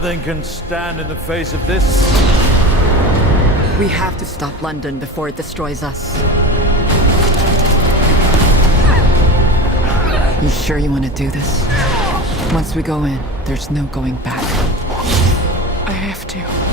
Nothing can stand in the face of this. We have to stop London before it destroys us. You sure you want to do this? Once we go in, there's no going back. I have to.